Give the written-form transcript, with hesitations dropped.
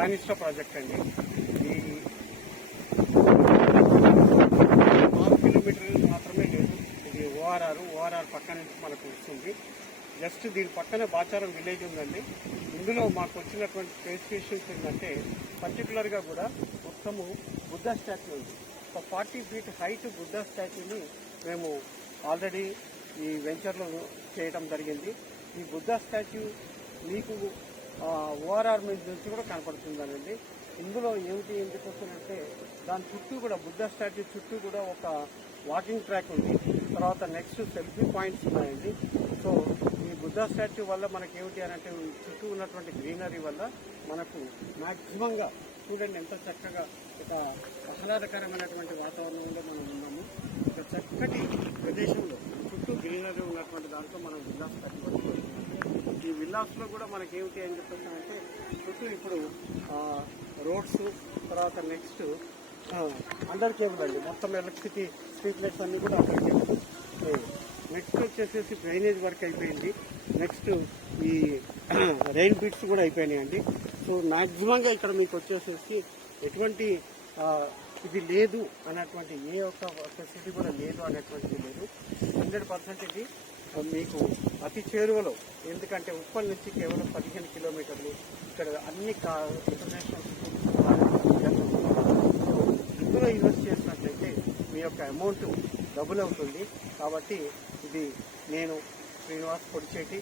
సానిస్టా project అండి. ఈ 4 కిలోమీటర్లు మాత్రమే లేదు. ఇది ఓఆర్ఆర్ పక్క నుంచి మనకు వస్తుంది. జస్ట్ దీని పక్కన బాచారం విలేజ్ ఉందండి. ఇందులో మాకు వచ్చినటువంటి స్పెసిఫికేషన్స్ ఏంటంటే పర్టికులర్గా కూడా మొత్తము బుద్ధ స్టాచ్యూ ఉంది. ఒక 40 ఫీట్ హైట్ బుద్ధ స్టాచ్యూని మేము ఆల్రెడీ ఈ వెంచర్లో చేయడం జరిగింది. ఈ బుద్ధ స్టాచ్యూ మీకు ఓఆర్ఆర్ మీద నుంచి కూడా కనపడుతుందండి. ఇందులో ఏమిటి ఎందుకొస్తుందంటే దాని చుట్టూ కూడా బుద్ధ స్టాచ్యూ చుట్టూ కూడా ఒక వాకింగ్ ట్రాక్ ఉంది. తర్వాత నెక్స్ట్ సెల్ఫీ పాయింట్స్ ఉన్నాయండి. సో ఈ బుద్ధ స్టాచ్యూ వల్ల మనకి ఏమిటి అని అంటే చుట్టూ ఉన్నటువంటి గ్రీనరీ వల్ల మనకు మ్యాక్సిమంగా చూడండి ఎంత చక్కగా ఒక ఆహ్లాదకరమైనటువంటి వాతావరణంలో మనం ఉన్నాము. ఒక చక్కటి ప్రదేశంలో చుట్టూ గ్రీనరీ ఉన్నటువంటి దాంట్లో మనం విల్లాస్ కట్టుకోవచ్చు. ఈ విల్లాస్లో కూడా మనకి ఏమిటి అని చెప్పేసానంటే చుట్టూ ఇప్పుడు రోడ్స్, తర్వాత నెక్స్ట్ అండర్ కేబుల్ అండి. మొత్తం ఎలక్ట్రిసిటీ స్ట్రీట్ లైట్స్ అన్నీ కూడా అండర్ కేబుల్. నెక్స్ట్ వచ్చేసేసి డ్రైనేజ్ వర్క్ అయిపోయింది. నెక్స్ట్ ఈ రెయిన్ బీట్స్ కూడా అయిపోయినాయి అండి. సో మ్యాక్సిమంగా ఇక్కడ మీకు వచ్చేసేసి ఎటువంటి ఇది లేదు అన్నటువంటి ఏ ఒక్క ఫెసిలిటీ కూడా లేదు అనేటువంటిది లేదు. 100% ఇది మీకు అతి చేరువలో. ఎందుకంటే ఉప్పల్ నుంచి కేవలం 15 కిలోమీటర్లు. ఇక్కడ అన్ని ఇంటర్నేషనల్ ఇందులో ఇన్వెస్ట్ చేసినట్లయితే మీ యొక్క అమౌంట్ డబుల్ అవుతుంది. కాబట్టి ఇది నేను శ్రీనివాస్ పొడిచేటి